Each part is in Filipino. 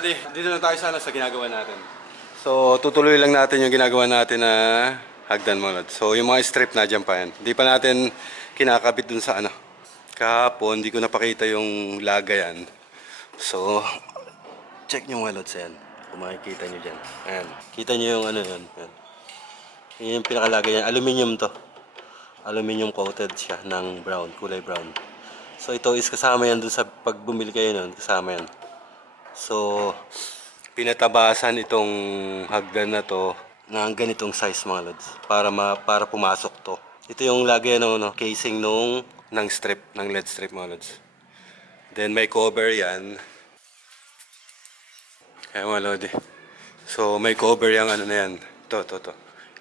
Lodi, dito na tayo sana sa ginagawa natin. So, tutuloy lang natin yung ginagawa natin na hagdan mga lods. So, yung mga strip na dyan pa yan. Hindi pa natin kinakabit dun sa ano. Kahapon, hindi ko napakita yung lagayan. So, check nyo mga lods yan. Kung makikita nyo dyan. Ayan. Kita nyo yung ano yan. Ayan. Yan yung pinakalagay yan. Aluminium to. Aluminium coated siya ng brown, kulay brown. So, ito is kasama yan dun sa pag bumili kayo nun. Kasama yan. So, pinatabasan itong hagdan na to ng ganitong size mga lods para pumasok to. Ito yung lagay ng casing ng strip, ng LED strip mga lods. Then may cover yan. Kaya mga lodi. So may cover yung ano na yan. Ito.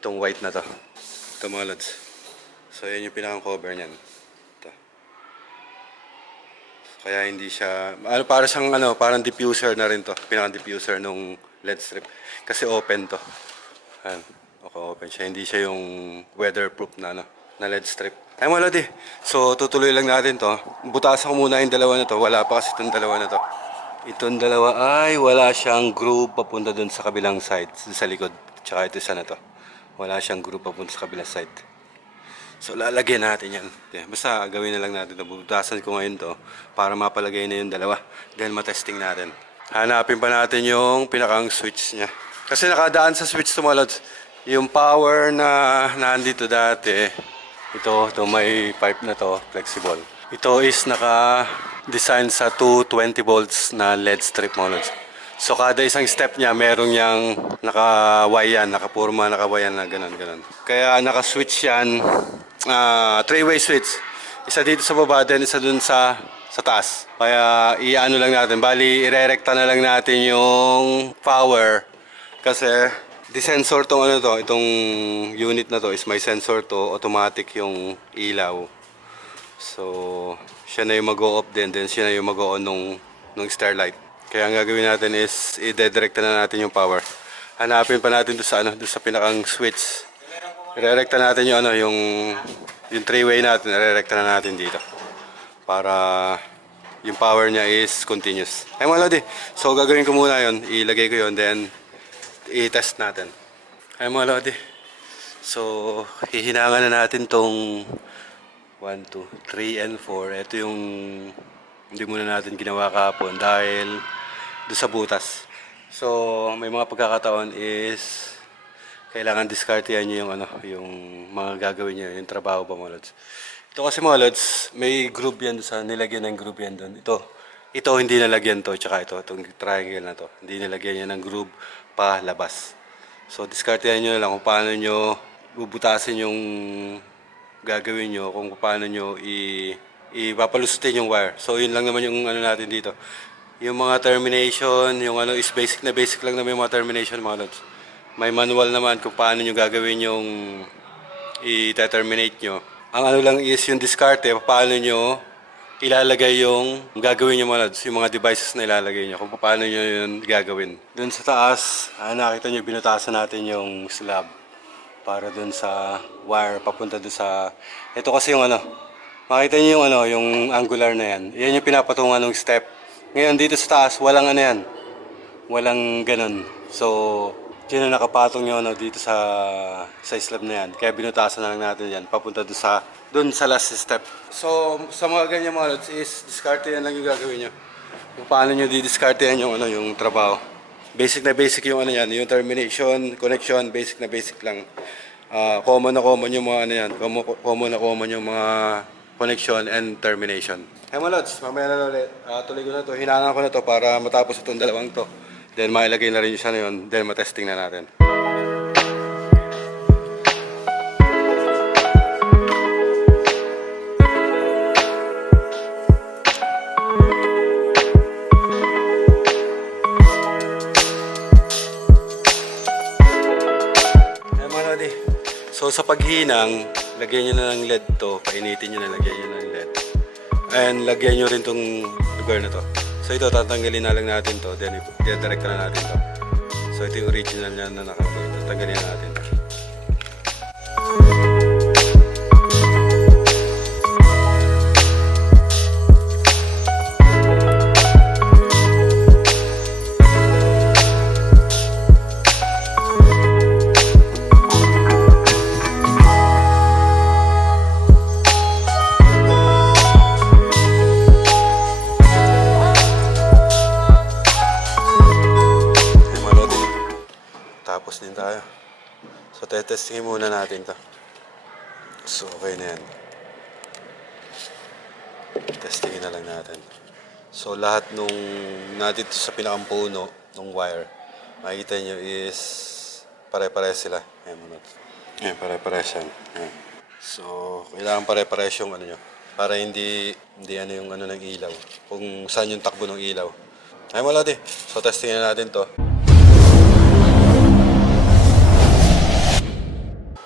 Itong white na to. Ito mga lods. So yan yung pinakang cover niyan. Ito. Kaya hindi siya para siyang parang diffuser na rin to. Pinakang diffuser nung LED strip kasi open to. Ayan. Okay, open siya. Hindi siya yung weatherproof na LED strip. Ay mga lodi. So tutuloy lang natin to. Butasan ko muna yung dalawa na to. Wala pa kasi itong dalawa na to. Itong dalawa ay wala siyang groove papunta dun sa kabilang side, sa likod. Tsaka ito isa na to. Wala siyang groove papunta sa kabilang side. So lalagyan natin yan. Okay. Basta gawin na lang natin ito. Bubutasan ko ngayon to para mapalagay na yung dalawa. Then matesting natin. Hanapin pa natin yung pinakang switch niya. Kasi nakadaan sa switch to mga lods. Yung power na nandito dati, ito may pipe na to, flexible. Ito is naka-design sa 220 volts na LED strip mga lods. So kada isang step niya, meron niyang naka-wire, nakapurma, naka-wire na ganun. Kaya naka-switch yan, 3-way switch. Isa dito sa baba, then isa dun sa taas. Kaya i-ano lang natin, bali irerekta na lang natin yung power. Kasi di sensor itong unit na to is may sensor to, automatic yung ilaw. So, siya na yung mag-o-off din, then siya na yung mag-o-on nung starlight. Kaya ang gagawin natin is i-directa na natin yung power. Hanapin pa natin doon sa pinakang switch. I-directa natin yung 3-way natin, i-directa na natin dito. Para yung power niya is continuous. Ay mga lodi, so gagawin ko muna yun, ilagay ko yun, then i-test natin. Ay mga lodi, so hihinangan na natin tong 1, 2, 3, and 4. Ito yung hindi muna natin ginawa kahapon dahil doon sa butas. So may mga pagkakataon is kailangan diskartehan nyo yung mga gagawin nyo, yung trabaho pa mga lods. Ito kasi mga lods, may groove yan sa nilagyan ng groove yan doon. Ito hindi nalagyan to, tsaka itong triangle na to. Hindi nalagyan yan ng groove pa labas. So diskartehan nyo na lang kung paano nyo bubutasin yung gagawin nyo, kung paano nyo ipapalusutin yung wire. So yun lang naman yung natin dito. Yung mga termination, yung is basic lang naman yung mga termination mga lods. May manual naman kung paano nyo gagawin yung i-terminate nyo. Ang lang is yung diskarte, paano nyo ilalagay yung gagawin nyo mga lods, yung mga devices na ilalagay nyo, kung paano nyo yun gagawin. Dun sa taas, nakita nyo, binutasan natin yung slab para dun sa wire, papunta dun sa... Ito kasi yung makita nyo yung angular na yan. Yan yung pinapatungan ng step. Ngayon dito sa taas, walang yan. Walang ganun. So, yun na nakapatong nyo dito sa slab na yan. Kaya binutasan na lang natin yan, papunta dun sa last step. So, sa mga ganyan mga lods is, discarte yan lang yung gagawin nyo. Kung paano nyo di-discarte yan yung trabaho. Basic na basic yung yan, yung termination, connection, basic na basic lang. Common na common yung mga yan, common na common yung mga connection and termination. Hey mga lods, mamaya na ulit. Tuloy ko na to, hinangan ko na to para matapos itong dalawang to. Then mailagay na rin siya na yun, then matesting na natin. So sa paghinang, lagyan nyo na ng LED to, painitin nyo na, lagyan nyo ng LED. And lagyan nyo rin tong lugar na to. So ito, tatanggalin na lang natin to, then i-direct na natin to. So ito yung original niya na nakalagay, tatanggalin na natin to. Testingin muna natin to. So, okay na yan. Testingin na lang natin. So, lahat nung nandito sa pinakampuno ng wire, makikita nyo is pare-pares sila. Ayan, muna. Ayan, pare-pares yan. Ayan. So, kailangan pare-pares yung ano nyo. Para hindi ano yung ano ng ilaw. Kung saan yung takbo ng ilaw. Ayan, wala di. So, testingin na natin to.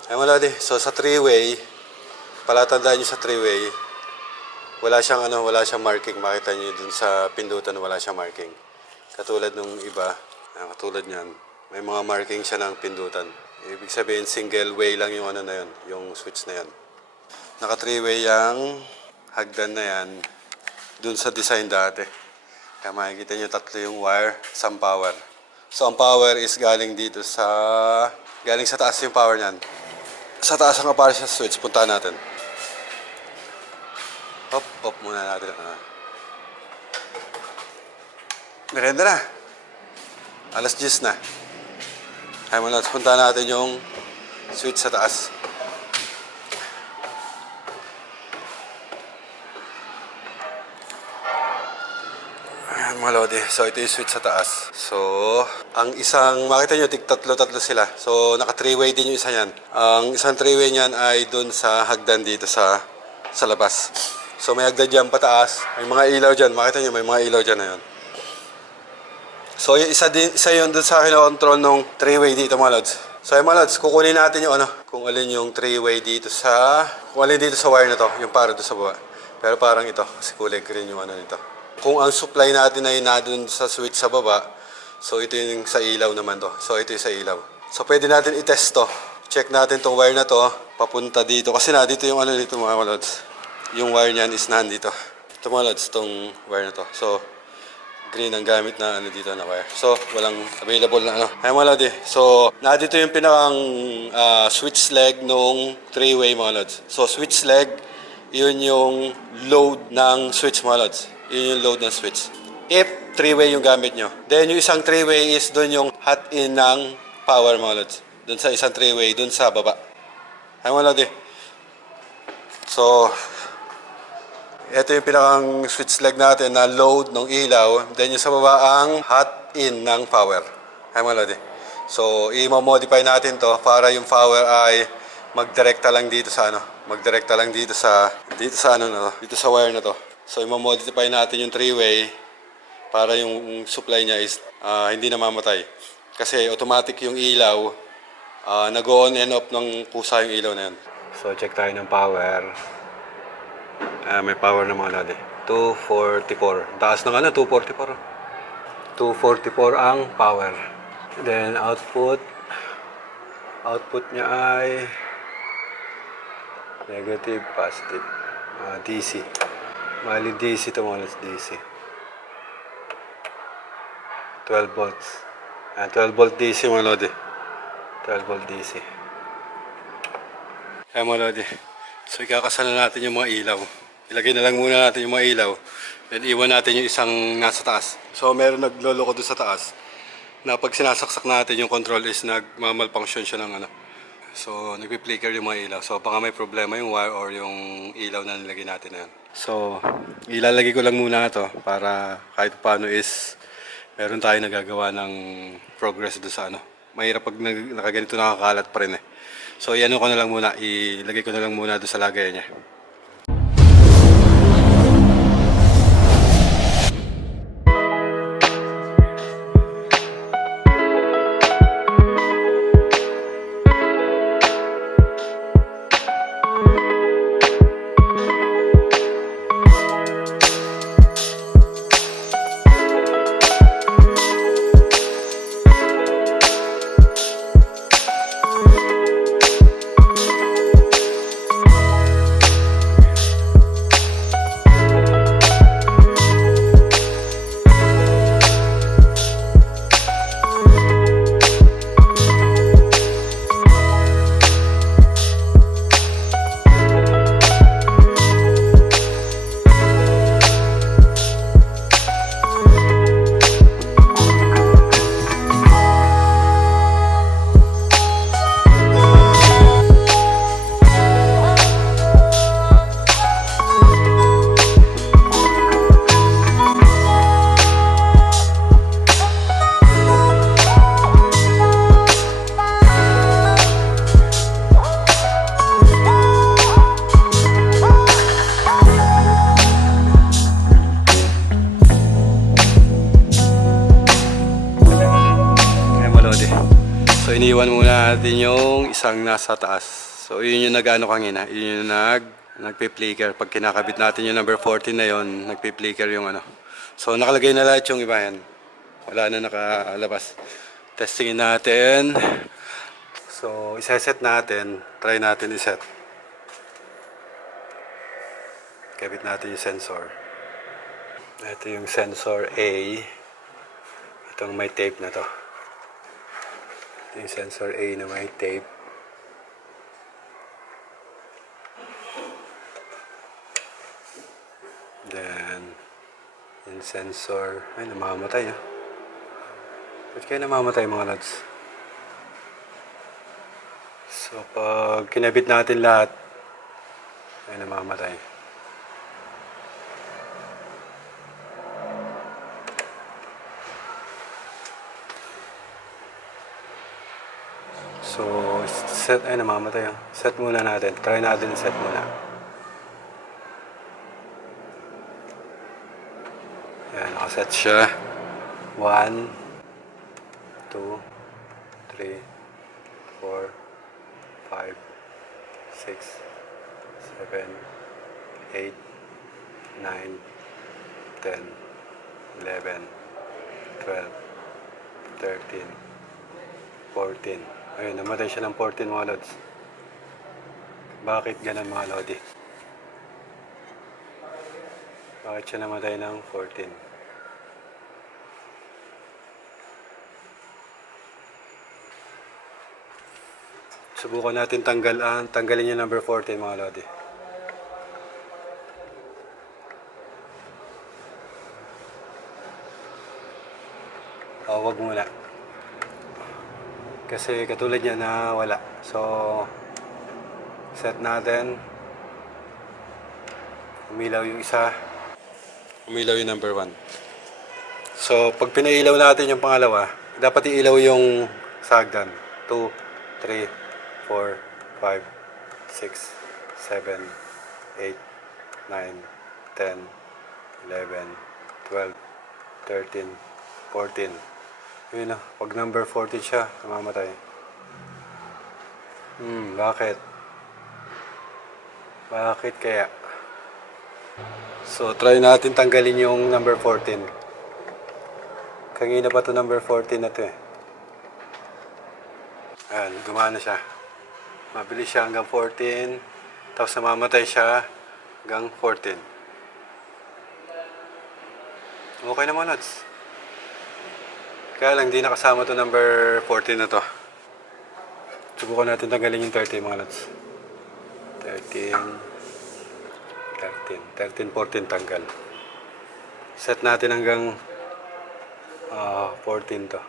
Ayan, wala di. So, sa three-way, palatandaan nyo sa three-way, wala siyang marking. Makita niyo dun sa pindutan wala siyang marking. Katulad nung iba, katulad niyan, may mga marking siya ng pindutan. Ibig sabihin single way lang yung ano na yun, yung switch na yan. Naka three-way yung hagdan na yan dun sa design dati. Kaya makikita niyo tatlo yung wire, isang power. So ang power is galing sa taas yung power niyan. Sa taas ang kapara sa switch, punta natin. Off muna natin. Merenda na. Alas 10 na. Ay muna, punta natin yung switch sa taas. Ayan mga lodi. So ito yung switch sa taas. So, ang isang, makita nyo, tatlo sila. So, naka three-way din yung isa yan. Ang isang three-way niyan ay dun sa hagdan dito sa labas. So may hagdan dyan pataas, may mga ilaw dyan, makita nyo may mga ilaw dyan na yun. So yung isa yun dun sa kinokontrol ng three-way dito mga lods. So yung mga lods, kukunin natin yung kung alin yung three-way dito sa wire na to, yung para doon sa baba. Pero parang ito, kasi kulay green yung nito. Kung ang supply natin ay nadun sa switch sa baba, so ito yung sa ilaw naman to. So ito yung sa ilaw. So pwede natin i-test to. Check natin tong wire na to, papunta dito. Kasi dito yung dito mga lods. Yung wire niyan is nandito. Ito mga lods, itong wire na to. So, green ang gamit na dito na wire. So, walang available na Ay mga lods eh. So, nandito yung pinakang switch leg nung three-way mga lods. So, switch leg, yun yung load ng switch mga lods. Yun yung load ng switch. If three-way yung gamit nyo. Then, yung isang three-way is dun yung hot-in ng power mga lods. Dun sa isang three-way, dun sa baba. Ay mga lods eh. So, ito yung pinakang switch leg natin na load ng ilaw. Then yung sa baba ang hot in ng power. Ay mga lodi. So i-modify natin to para yung power ay magdirekta lang dito sa Magdirekta lang dito sa dito sa wire na to. So i-modify natin yung three-way para yung supply niya is hindi namamatay. Kasi automatic yung ilaw, nag-on and off ng pusa yung ilaw na yun. So check tayo ng power. May power na mga lodi. 244. Taas ng 244. 244 ang power. Then output niya ay negative, positive. DC. Mali DC ito mga lods, DC. 12 volts. 12 volt DC mga lodi. 12 volt DC. Kaya mga lodi. So ikakasal na natin yung mga ilaw. Ilagay na lang muna natin yung mga ilaw. Then iwan natin yung isang nasa taas. So meron nagloloko doon sa taas. Na pag sinasaksak natin yung control is nagmamalfunction siya ng So nagpi-flicker yung mga ilaw. So baka may problema yung wire or yung ilaw na nilagay natin na yan. So ilalagay ko lang muna ito para kahit paano is meron tayo nagagawa ng progress doon sa Mahirap pag nakaganito nakakalat pa rin eh. So iano ko na lang muna, ilagay ko na lang muna doon sa lagay niya. iniwan muna natin yung isang nasa taas. So yun yung nag-ano kanina, yun yung nagpi-flicker. Pag kinakabit natin yung number 14 na yon, nagpi-flicker yung ano. So nakalagay na lahat yung iba yan. Wala na nakalabas. Testingin natin. So isa-set natin, try natin i-set. Kabit natin yung sensor. Ito yung sensor A. Itong may tape na to. Ito yung sensor A na may tape. Then, yung sensor, ay namamatay ah. Ba't kayo namamatay mga lads? So pag kinabit natin lahat, ay namamatay. So set, ay namamatay ah. Set muna natin, try natin set muna. Yan, nakaset siya. 1, 2, 3, 4, 5, 6, 7, 8, 9, 10, 11, 12, 13, 14. Ayun, namatay siya ng 14 mga lods. Bakit ganun mga lodi? Bakit siya namatay ng 14? Subukan natin tanggalin yung number 14 mga lodi. Wag muna. Kasi katulad niya na wala. So, set natin. Umilaw yung isa. Umilaw yung number 1. So, pag pinailaw natin yung pangalawa, dapat iilaw yung sagdan. 2, 3, 4, 5, 6, 7, 8, 9, 10, 11, 12, 13, 14. Yun na, pag number 14 siya, namamatay. Bakit? Bakit kaya? So, try natin tanggalin yung number 14. Kanina pa to number 14 na to eh. Ayan, gumana siya. Mabilis siya hanggang 14. Tapos namamatay siya hanggang 14. Okay naman, lods. Kaya lang, di nakasama to number 14 na to. Subukan natin tanggalin yung 13 mga lods. 13, 14 tanggal. Set natin hanggang 14 to.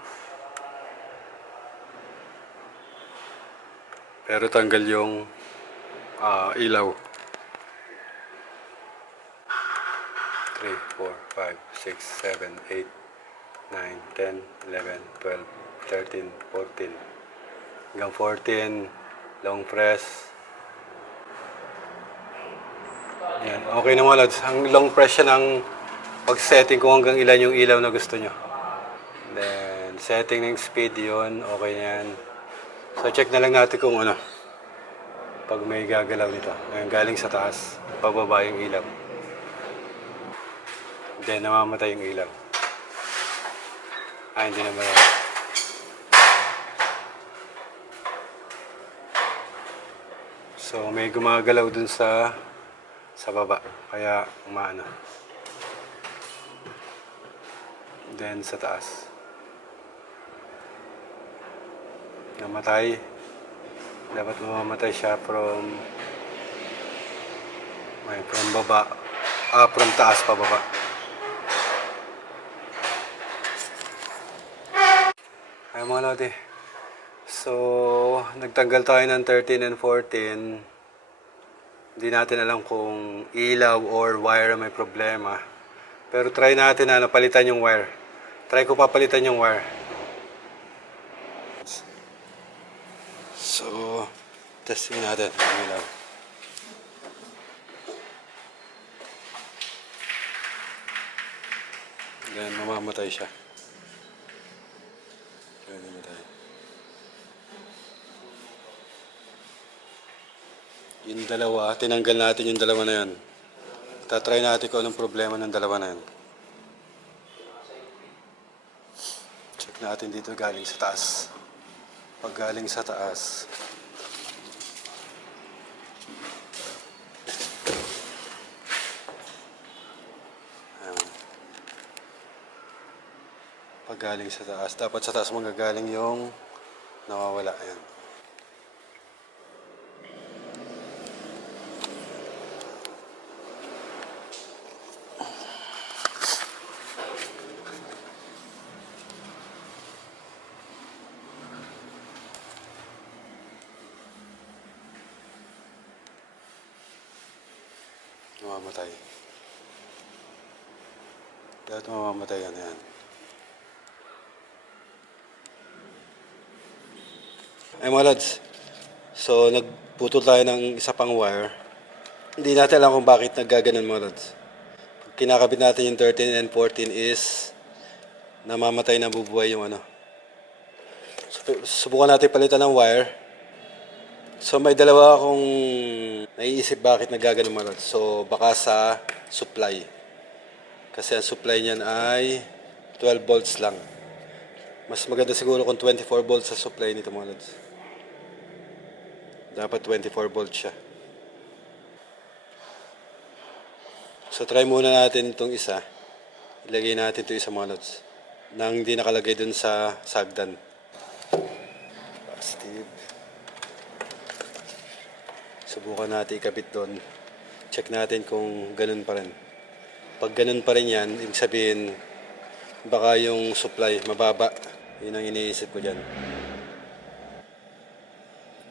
Pero tanggal yung ilaw. 3, 4, 5, 6, 7, 8, 9, 10, 11, 12, 13, 14. Hanggang 14, long press. Yan. Okay na mga lods. Ang long press siya ng pag-setting kung hanggang ilan yung ilaw na gusto nyo. Then, setting ng speed yun. Okay na yan. So, check na lang natin kung ano. Pag may gagalaw nito. Ngayon, galing sa taas, pababa yung ilaw. Then, namamatay yung ilaw. Hindi naman yan. So, may gumagalaw dun sa baba. Kaya, umaano. Then, sa taas. Namatay. Dapat mamamatay siya from baba. From taas pa baba. Ay mga lodi. So, nagtanggal tayo ng 13 and 14. Hindi natin alam kung ilaw or wire may problema. Pero try natin palitan yung wire. Try ko papalitan yung wire. So, testing natin ang ilaw. Then, mamamatay siya. Then, namatay. Yung dalawa, tinanggal natin yung dalawa na yan. Tatry natin kung anong problema ng dalawa na yan. Check natin dito galing sa taas. Pag galing sa taas, pag galing sa taas, dapat sa taas manggagaling yung nawawala. Ayan. Mamamatay. Dapat mamamatay yan. Ayan. Ay mga lads, so nagputol tayo ng isa pang wire. Hindi natin alam kung bakit naggaganon mga lads. Pag kinakabit natin yung 13 and 14 is namamatay na bubuhay yung ano. So, subukan natin palitan ng wire. So may dalawa akong naiisip bakit naggaganon mga lads. So baka sa supply. Kasi ang supply niyan ay 12 volts lang. Mas maganda siguro kung 24 volts sa supply nito mga lads. Dapat 24 volts siya. So try muna natin itong isa. Ilagay natin ito isa mga lods. Nang hindi nakalagay dun sa sagdan. Positive. Subukan natin ikabit doon. Check natin kung ganun pa rin. Pag ganun pa rin yan, ibig sabihin baka yung supply mababa. Yun ang iniisip ko dyan.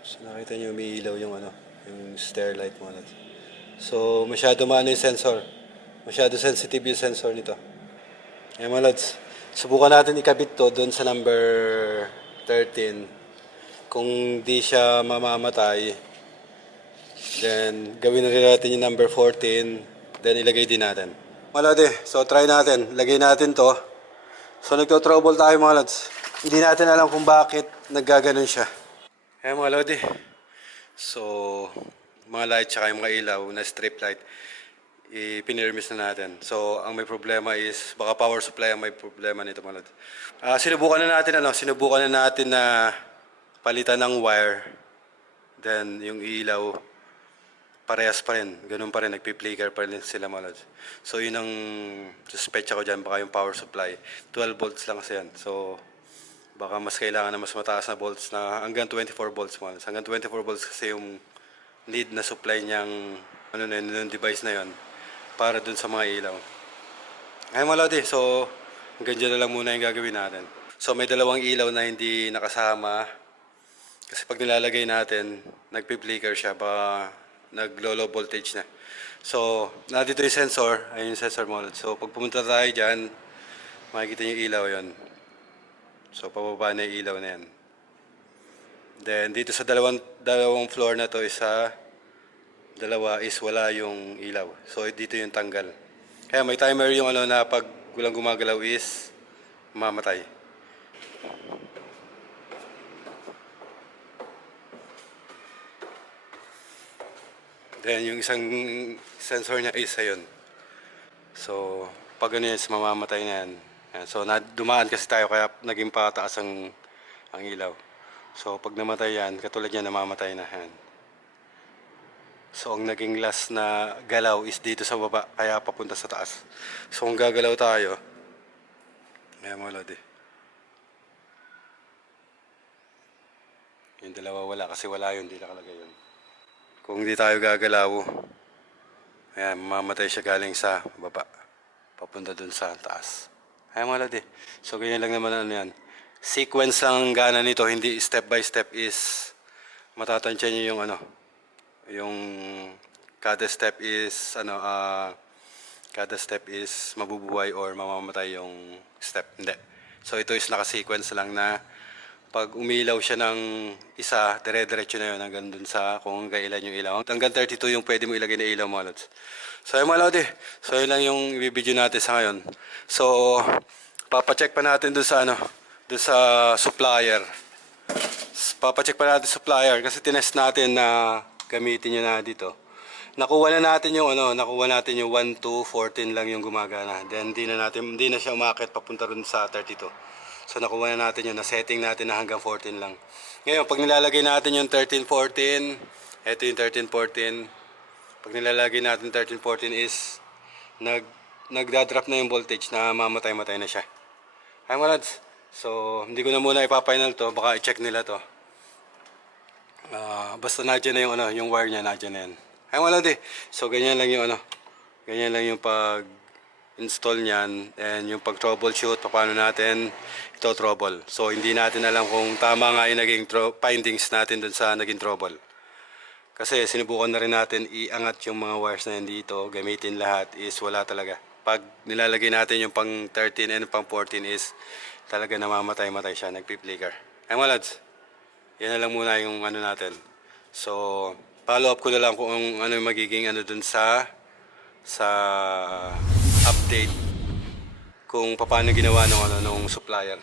So nakita nyo umiilaw yung ano, yung stair light mga lods. So masyado maano yung sensor. Masyado sensitive yung sensor nito. Eh mga lods, subukan natin ikabit to doon sa number 13. Kung di siya mamamatay, then gawin na rin natin yung number 14, then ilagay din natin. Mga lods, so try natin. Lagay natin to. So nagto-trouble tayo mga lods. Hindi natin alam kung bakit naggaganon siya. Eh mga lodi, so mga light tsaka yung mga ilaw na strip light, ipinirmis na natin. So ang may problema is baka power supply ang may problema nito mga lodi. Sinubukan na natin na palitan ng wire. Then yung ilaw parehas pa rin, ganun pa rin, nagpi-flicker pa rin sila mga lodi. So yun ang suspecha ko dyan, baka yung power supply 12 volts lang kasi yan. So baka mas kailangan na mas mataas na volts na hanggang 24 volts mo. Hanggang 24 volts kasi yung need na supply niyang ano na yun, yung device na yon para dun sa mga ilaw. Ay mga lodi, so hanggang dyan na lang muna yung gagawin natin. So may dalawang ilaw na hindi nakasama kasi pag nilalagay natin, nagpi-flicker siya, baka nag-low voltage na. So nandito yung sensor, ayun yung sensor mo. So pag pumunta tayo dyan, makikita yung ilaw yon. So pababa na yung ilaw na yan. Then dito sa dalawang floor na to, dalawa is wala yung ilaw. So dito yung tanggal. Kaya may timer yung ano na pag walang gumagalaw is mamatay. Then yung isang sensor niya is ayun. So pag ano yan, mamamatay na yan. So dumaan kasi tayo kaya naging pataas ang ilaw. So pag namatay yan, katulad yan namamatay na yan. So ang naging last na galaw is dito sa baba, kaya papunta sa taas. So kung gagalaw tayo, ayan mga lodi. Yung dalawa wala kasi wala yun, di nakalagay yun. Kung hindi tayo gagalaw, ayan, mamamatay siya galing sa baba, papunta dun sa taas. Ayan mga lodi. So ganyan lang naman ano yan. Sequence lang ang gana nito, hindi step by step is matatansya nyo yung ano. Yung kada step is mabubuhay or mamamatay yung step. Hindi. So ito is naka-sequence lang na pag umilaw siya ng isa, dire-diretso na yun hanggang dun sa kung kailan yung ilaw. Hanggang 32 yung pwede mo ilagay na ilaw mga lods. So yun mga lodi. So yun lang yung i-video natin sa ngayon. So papacheck pa natin dun sa dun sa supplier. Papacheck pa natin supplier kasi tinest natin na gamitin nyo na dito. Nakuha natin yung 1 to 14 lang yung gumagana. Then hindi na siya umakit papunta rin sa 32. So nakuha na natin yun, na-setting natin na hanggang 14 lang. Ngayon, pag nilalagay natin yung 13, 14, ito yung 13, 14. Pag nilalagay natin 13, 14 is nagda-drop na yung voltage na mamatay-matay na siya. Hi mga lads. So, hindi ko na muna ipa-final to, baka i-check nila to. Basta nandiyan na yung yung wire niya, nandiyan na yan. Hi mga lads. So, ganyan lang yung ganyan lang yung pag-install niyan, and yung pag-troubleshoot, paano natin ito trouble. So, hindi natin alam kung tama nga yung naging findings natin dun sa naging trouble. Kasi sinubukan na rin natin iangat yung mga wires na yan dito, gamitin lahat, is wala talaga. Pag nilalagay natin yung pang 13 and pang 14 is talaga namamatay-matay siya, nagpi-flicker. Ay mga lads, yan na lang muna yung natin. So, follow up ko na lang kung ano yung magiging dun sa update kung paano ginawa nung supplier.